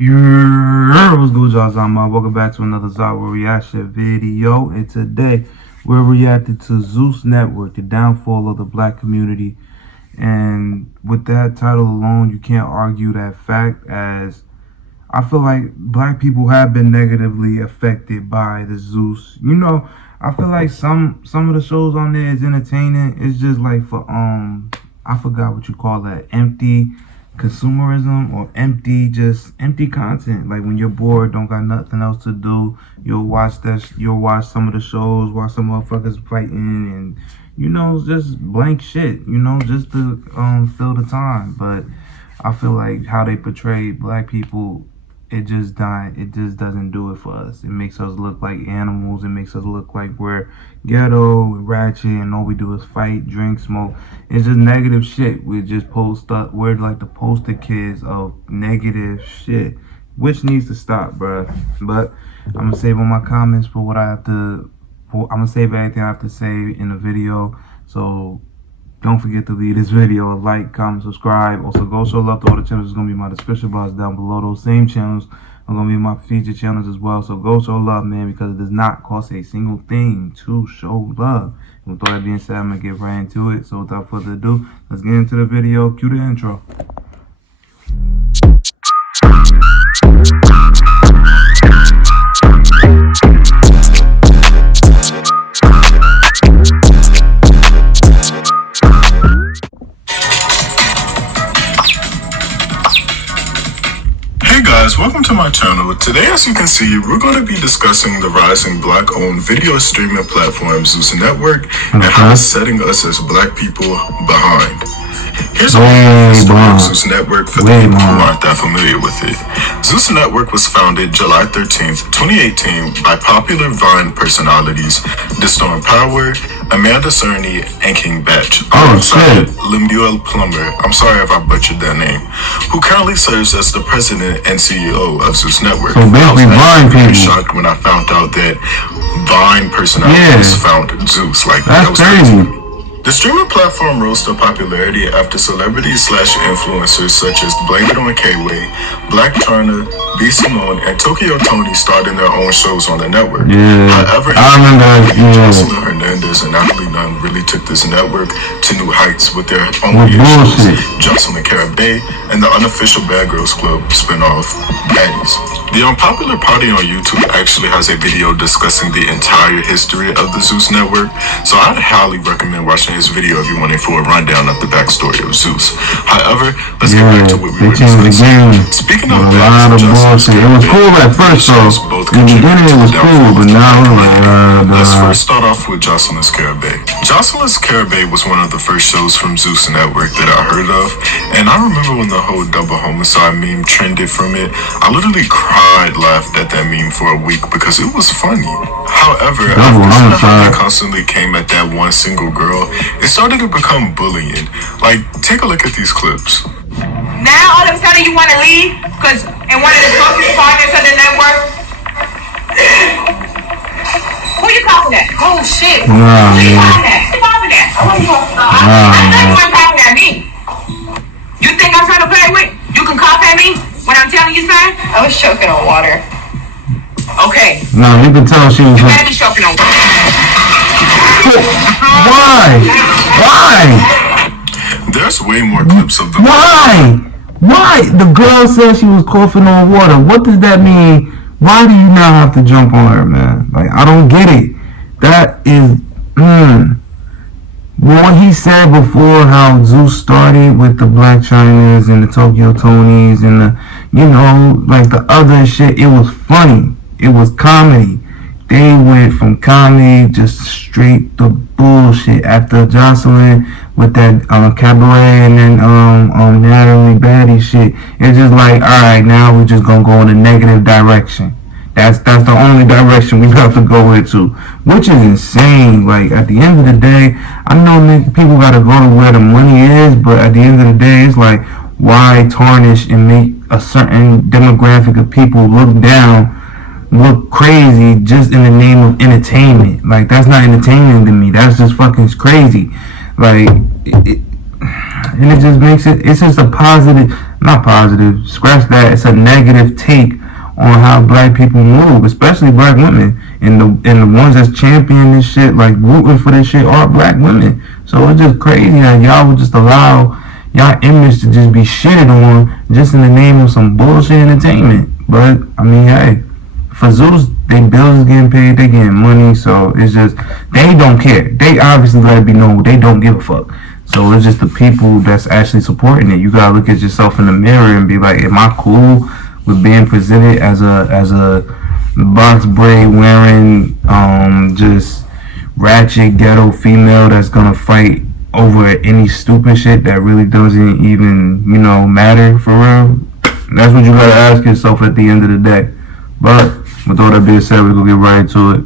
What's good, y'all? Welcome back to another Zahier reaction video. And today we're reacting to Zeus Network, the downfall of the black community. And with that title alone, you can't argue that fact, as I feel like black people have been negatively affected by the Zeus. You know, I feel like some of the shows on there is entertaining. It's just like for I forgot what you call that, empty consumerism or empty content. Like when you're bored, don't got nothing else to do, you'll watch some of the shows, watch some motherfuckers fighting, and you know, just blank shit, you know, just to fill the time. But I feel like how they portray black people, it just doesn't do it for us. It makes us look like animals. It makes us look like we're ghetto and ratchet and all we do is fight, drink, smoke. It's just negative shit. We just post up. We're like the poster kids of negative shit, which needs to stop, bruh. But I'm gonna save all my comments for what I have to. I'm gonna save everything I have to say in the video. So don't forget to leave this video a like, comment, subscribe. Also, go show love to all the channels. It's going to be my description box down below. Those same channels are going to be my featured channels as well. So go show love, man, because it does not cost a single thing to show love. And with all that being said, I'm going to get right into it. So without further ado, let's get into the video. Cue the intro. Welcome to my channel. Today, as you can see, we're going to be discussing the rising black-owned video streaming platform Zeus Network and how it's setting us as black people behind. Here's a history of Zeus Network for the people who aren't that familiar with it. Zeus Network was founded July 13th, 2018 by popular Vine personalities Distorm Power, Amanda Cerny, and King Batch, alongside Lemuel Plummer, I'm sorry if I butchered that name, who currently serves as the president and CEO of Zeus Network. So basically, I was very shocked when I found out that Vine personalities founded Zeus. Like, that was crazy. The streaming platform rose to popularity after celebrities/influencers such as Blame It on K-Way, Black China, B. Simone, and Tokyo Tony started their own shows on the network. However, Jocelyn Hernandez and Natalie Nunn really took this network to new heights with their own shows, Jocelyn Carabay and the unofficial Bad Girls Club spinoff, Baddies. The Unpopular Party on YouTube actually has a video discussing the entire history of the Zeus Network, so I'd highly recommend watching his video if you want a full rundown of the backstory of Zeus. However, let's get back to what we were discussing. Speaking of that, it was cool at first, though. In the beginning it was cool, but now we're like, Let's first start off with Jocelyn's Carabay. Jocelyn's Carabay was one of the first shows from Zeus Network that I heard of, and I remember when the whole double homicide meme trended from it. I literally laughed at that meme for a week because it was funny. However, after constantly came at that one single girl, it started to become bullying. Like, take a look at these clips. Now all of a sudden you want to leave because in one of the closest partners of the network. Who you coughing at? Oh shit. Who you coughing at? Who you coughing at? I know you weren't coughing at me. You think I'm trying to play with? You can cough at me when I'm telling you something? I was choking on water. Okay. No, you can tell she was. You better be choking on water. Why? There's way more clips of the. Why? The girl said she was coughing on water. What does that mean? Why do you now have to jump on her, man? Like, I don't get it. That is, what he said before, how Zeus started with the Black Chinas and the Tokyo Tonys and the, you know, like the other shit, it was funny. It was comedy. They went from comedy just straight to bullshit after Jocelyn with that cabaret and then Natalie Baddie shit. It's just like, alright, now we're just gonna go in a negative direction. That's the only direction we have to go into, which is insane. Like, at the end of the day, I know people gotta go to where the money is, but at the end of the day, it's like, why tarnish and make a certain demographic of people look down, look crazy just in the name of entertainment? Like, that's not entertaining to me. That's just fucking crazy. Like, and it just makes it's just a positive. not positive, scratch that, it's a negative take on how black people move, especially black women. And the ones that's championing this shit, like rooting for this shit, are black women. So it's just crazy that y'all would just allow y'all image to just be shitted on just in the name of some bullshit entertainment. But I mean, hey, for Zeus, they bills getting paid, they getting money, so it's just, they don't care. They obviously let it be known they don't give a fuck. So it's just the people that's actually supporting it. You gotta look at yourself in the mirror and be like, am I cool with being presented as a box braid wearing, just ratchet ghetto female that's gonna fight over any stupid shit that really doesn't even, matter for real? That's what you gotta ask yourself at the end of the day. But with all that being said, we're gonna get right into it.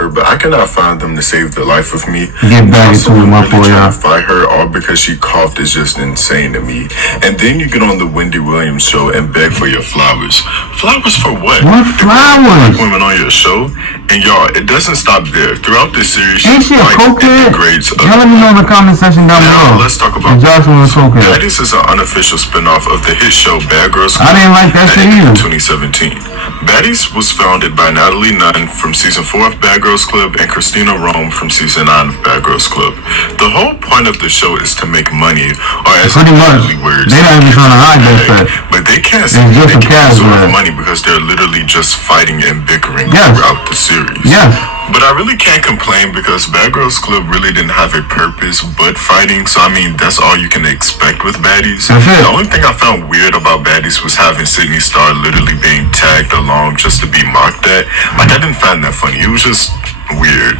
But I cannot find them to save the life of me. Get back into it, my boy. Trying to fight her all because she coughed is just insane to me. And then you get on the Wendy Williams show and beg for your flowers. Flowers for what? What flowers? Women on your show, and y'all, it doesn't stop there. Throughout this series, ain't she a cokehead? Let me know in the comment section down below. Now let's talk about Baddies is an unofficial spinoff of the hit show Bad Girls Club. I didn't like that shit either. 2017. Baddies was founded by Natalie Nunn from season 4 of Bad Girls Club and Christina Rome from season 9 of Bad Girls Club. The whole point of the show is to make money, or as pretty much. Words, they're not even trying to hide that fact. But they can't say they get sort of money because they're literally just fighting and bickering throughout the series. Yes. But I really can't complain because Bad Girls Club really didn't have a purpose but fighting. So I mean, that's all you can expect with Baddies. The only thing I found weird about Baddies was having Sydney Star literally being tagged along just to be mocked at. Like, I didn't find that funny. It was just weird.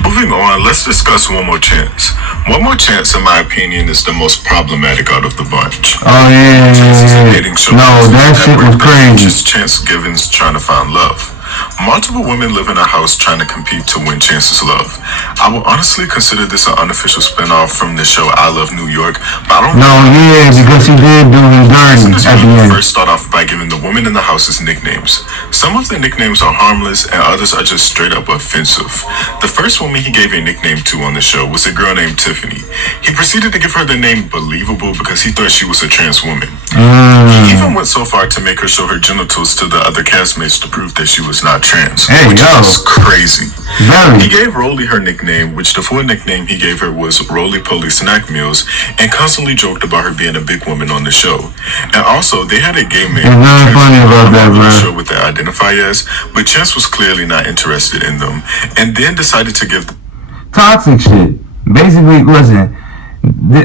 Moving on, let's discuss One More Chance. One More Chance, in my opinion, is the most problematic out of the bunch. Oh yeah. No, that shit was crazy. Just Chance Givens trying to find love. Multiple women live in a house trying to compete to win Chance's love. I will honestly consider this an unofficial spinoff from the show I Love New York, but I don't because he did do his dirty at the end. First start off by giving the women in the houses nicknames. Some of the nicknames are harmless and others are just straight up offensive. The first woman he gave a nickname to on the show was a girl named Tiffany. He proceeded to give her the name Believable because he thought she was a trans woman. He even went so far to make her show her genitals to the other castmates to prove that she was not trans, which is crazy. He gave Rolly her nickname, which the full nickname he gave her was Rolly Poly Snack Meals, and constantly joked about her being a big woman on the show. And also, they had a gay man on the show with they identify as, but Chance was clearly not interested in them, and then decided to give toxic shit. Basically, listen,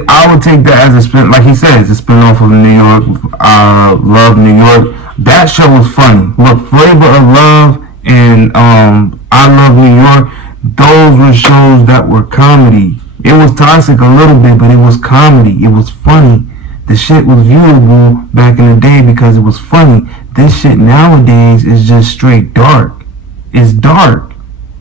I would take that as a spin, like he said, it's a spin-off of New York, Love New York. That show was funny. Look, Flavor of Love and I Love New York, those were shows that were comedy. It was toxic a little bit, but it was comedy. It was funny. The shit was viewable back in the day because it was funny. This shit nowadays is just straight dark. It's dark.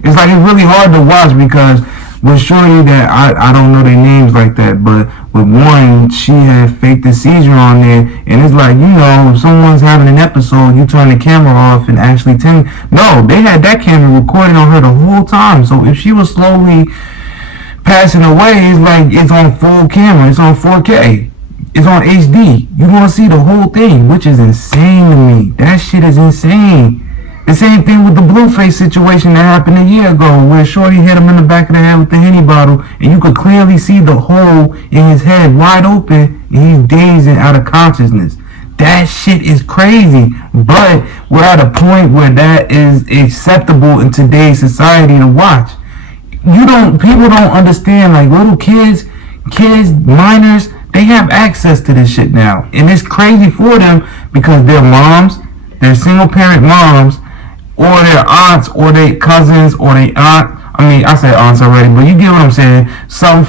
It's like, it's really hard to watch because we'll show you that I don't know their names like that, but with one, she had faked a seizure on there, and it's like, if someone's having an episode, you turn the camera off and actually no, they had that camera recording on her the whole time, so if she was slowly passing away, it's like, it's on full camera, it's on 4K, it's on HD, you're gonna see the whole thing, which is insane to me. That shit is insane. The same thing with the Blueface situation that happened a year ago where Shorty hit him in the back of the head with the Henny bottle and you could clearly see the hole in his head wide open and he's dazed and out of consciousness. That shit is crazy, but we're at a point where that is acceptable in today's society to watch. People don't understand, like little kids, minors, they have access to this shit now. And it's crazy for them because their moms, their single parent moms, or their aunts, or their cousins, or their aunt. I mean, I said aunts already, but you get what I'm saying. Some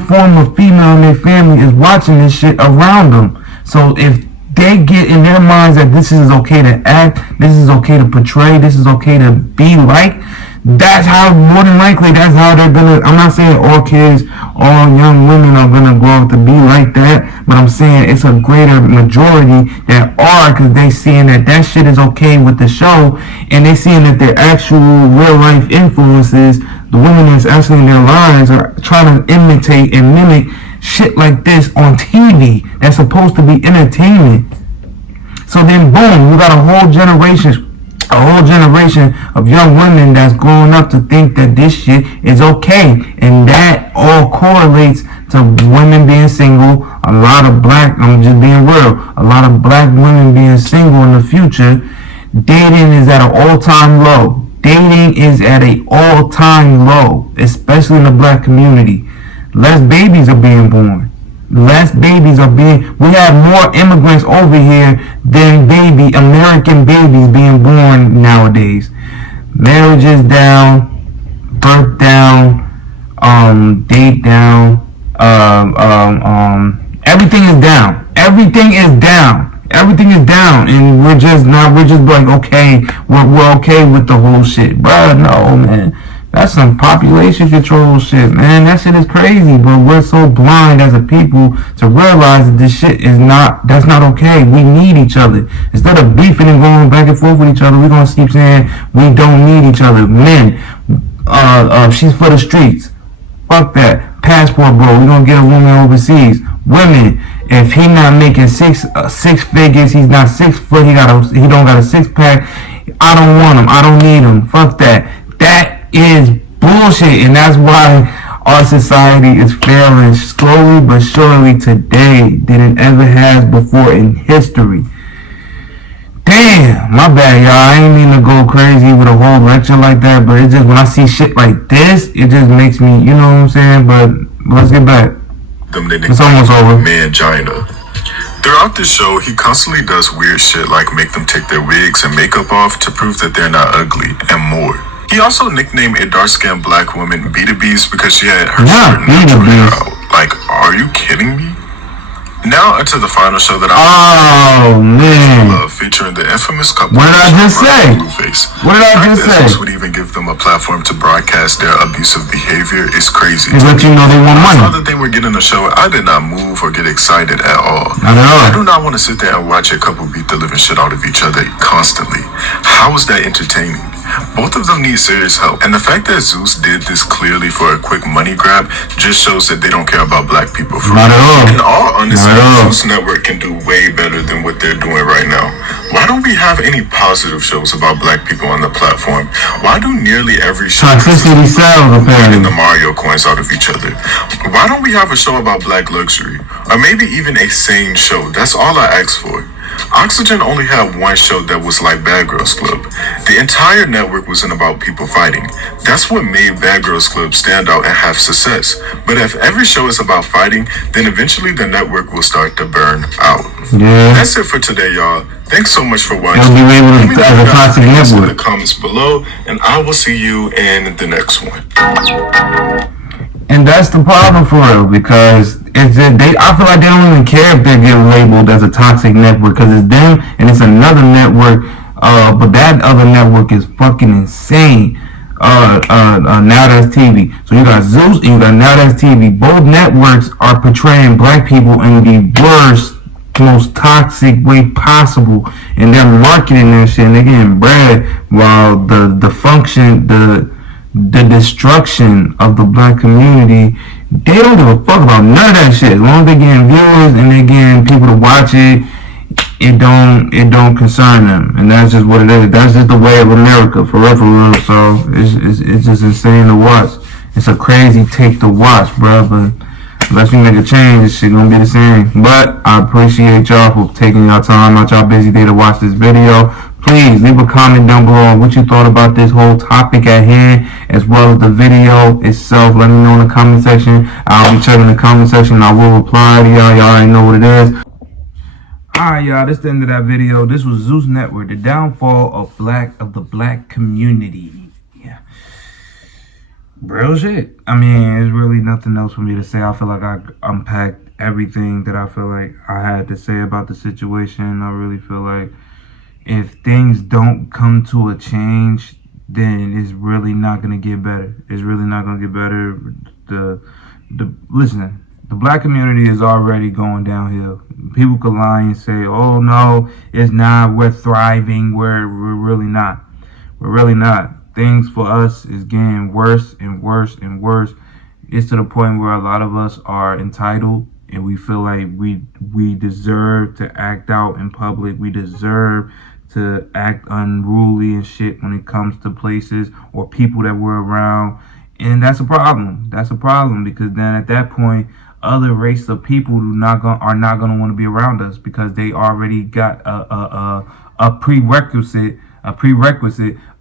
form of female in their family is watching this shit around them. So if they get in their minds that this is okay to act, this is okay to portray, this is okay to be like, that's how, more than likely, that's how they're gonna, I'm not saying all kids, all young women are gonna grow up to be like that, but I'm saying it's a greater majority that are, because they seeing that shit is okay with the show, and they seeing that their actual real life influences, the women that's actually in their lives, are trying to imitate and mimic shit like this on TV that's supposed to be entertainment. So then, boom, you got a whole generation of young women that's growing up to think that this shit is okay, and that all correlates to women being single. A lot of black, I'm just being real, a lot of black women being single in the future. Dating is at an all-time low. Dating is at an all-time low, especially in the black community. Less babies are being born. We have more immigrants over here than American babies being born nowadays. Marriage is down, birth down, date down, everything is down. Everything is down, and we're just like, okay, we're okay with the whole shit. Bruh, no, man. That's some population control shit, man. That shit is crazy, but we're so blind as a people to realize that this shit that's not okay. We need each other. Instead of beefing and going back and forth with each other, we're gonna keep saying we don't need each other. Men, she's for the streets. Fuck that. Passport, bro. We're gonna get a woman overseas. Women, if he not making six figures, he's not 6 foot, he don't got a 6-pack. I don't want him. I don't need him. Fuck that. That is bullshit, and that's why our society is failing slowly but surely today than it ever has before in history. Damn, my bad, y'all. I ain't mean to go crazy with a whole lecture like that, but it's just when I see shit like this, it just makes me, you know what I'm saying? But let's get back. It's almost over. Mangina. Throughout the show, he constantly does weird shit like make them take their wigs and makeup off to prove that they're not ugly, and more. He also nicknamed a dark-skinned black woman Beta Beast because she had her shirt natural hair out. Like, are you kidding me? Now into the final show that love, featuring the infamous couple. What did I just say? What did I just say? Zeus would even give them a platform to broadcast their abusive behavior is crazy. It's let you know they want money. I saw that they were getting the show. I did not move or get excited at all. Not at all. I do not want to sit there and watch a couple beat the living shit out of each other constantly. How is that entertaining? Both of them need serious help, and the fact that Zeus did this clearly for a quick money grab just shows that they don't care about black people. Not at all. In all honesty, Zeus Network can do way better than what they're doing right now. Why don't we have any positive shows about black people on the platform? Why do nearly every show winning the Mario coins out of each other? Why don't we have a show about black luxury? Or maybe even a sane show? That's all I ask for. Oxygen only had one show that was like Bad Girls Club. The entire network wasn't about people fighting. That's what made Bad Girls Club stand out and have success. But if every show is about fighting, then eventually the network will start to burn out. Yeah. That's it for today, y'all. Thanks so much for watching. It'll be labeled as a toxic network. In the comments below, and I will see you in the next one. And that's the problem for real, because I feel like they don't even care if they get labeled as a toxic network, because it's them and it's another network, but that other network is fucking insane. Now That's TV. So you got Zeus and you got Now That's TV. Both networks are portraying black people in the worst, most toxic way possible, and they're marketing that shit and they're getting bread, while the destruction of the black community, they don't give a fuck about none of that shit. As long as they're getting viewers and they're getting people to watch it, it don't concern them. And that's just what it is. That's just the way of America, for real, for real. So it's just insane to watch. It's a crazy take to watch, bro. But unless we make a change, this shit gonna be the same. But I appreciate y'all for taking your time out y'all busy day to watch this video. Please leave a comment down below on what you thought about this whole topic at hand, as well as the video itself. Let me know in the comment section. I'll be checking the comment section. I will reply to y'all. Y'all already know what it is. Alright, y'all. This is the end of that video. This was Zeus Network, the downfall of the black community. Yeah. Real shit. I mean, there's really nothing else for me to say. I feel like I unpacked everything that I feel like I had to say about the situation. I really feel like if things don't come to a change, then it's really not gonna get better. It's really not gonna get better. Listen, the black community is already going downhill. People could lie and say, "Oh no, it's not. We're thriving." We're really not. We're really not. Things for us is getting worse and worse and worse. It's to the point where a lot of us are entitled and we feel like we deserve to act out in public. We deserve to act unruly and shit when it comes to places or people that we're around. And that's a problem. That's a problem because then at that point, other race of people are not gonna want to be around us because they already got a prerequisite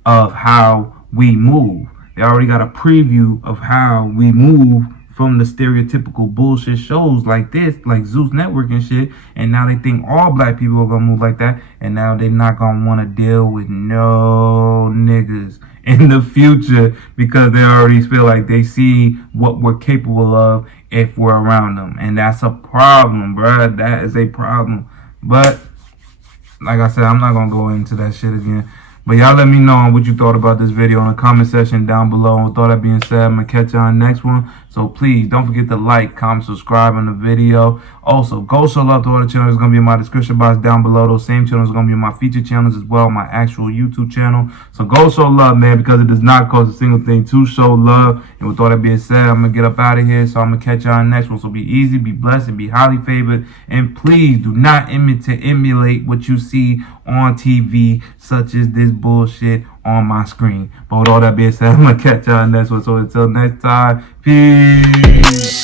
of how we move. They already got a preview of how we move from the stereotypical bullshit shows like this, like Zeus Network and shit. And now they think all black people are gonna move like that. And now they're not gonna want to deal with no niggas in the future because they already feel like they see what we're capable of if we're around them. And that's a problem, bruh. That is a problem. But like I said, I'm not gonna go into that shit again. But y'all let me know what you thought about this video in the comment section down below. And with all that being said, I'm gonna catch y'all on the next one. So please don't forget to like, comment, subscribe on the video. Also, go show love to all the channels. It's gonna be in my description box down below. Those same channels are gonna be in my featured channels as well, my actual YouTube channel. So go show love, man, because it does not cost a single thing to show love. And with all that being said, I'm gonna get up out of here. So I'm gonna catch y'all on the next one. So be easy, be blessed, and be highly favored. And please do not emulate what you see on TV, such as this bullshit on my screen. But with all that being said, I'm gonna catch y'all on the next one. So until next time, peace.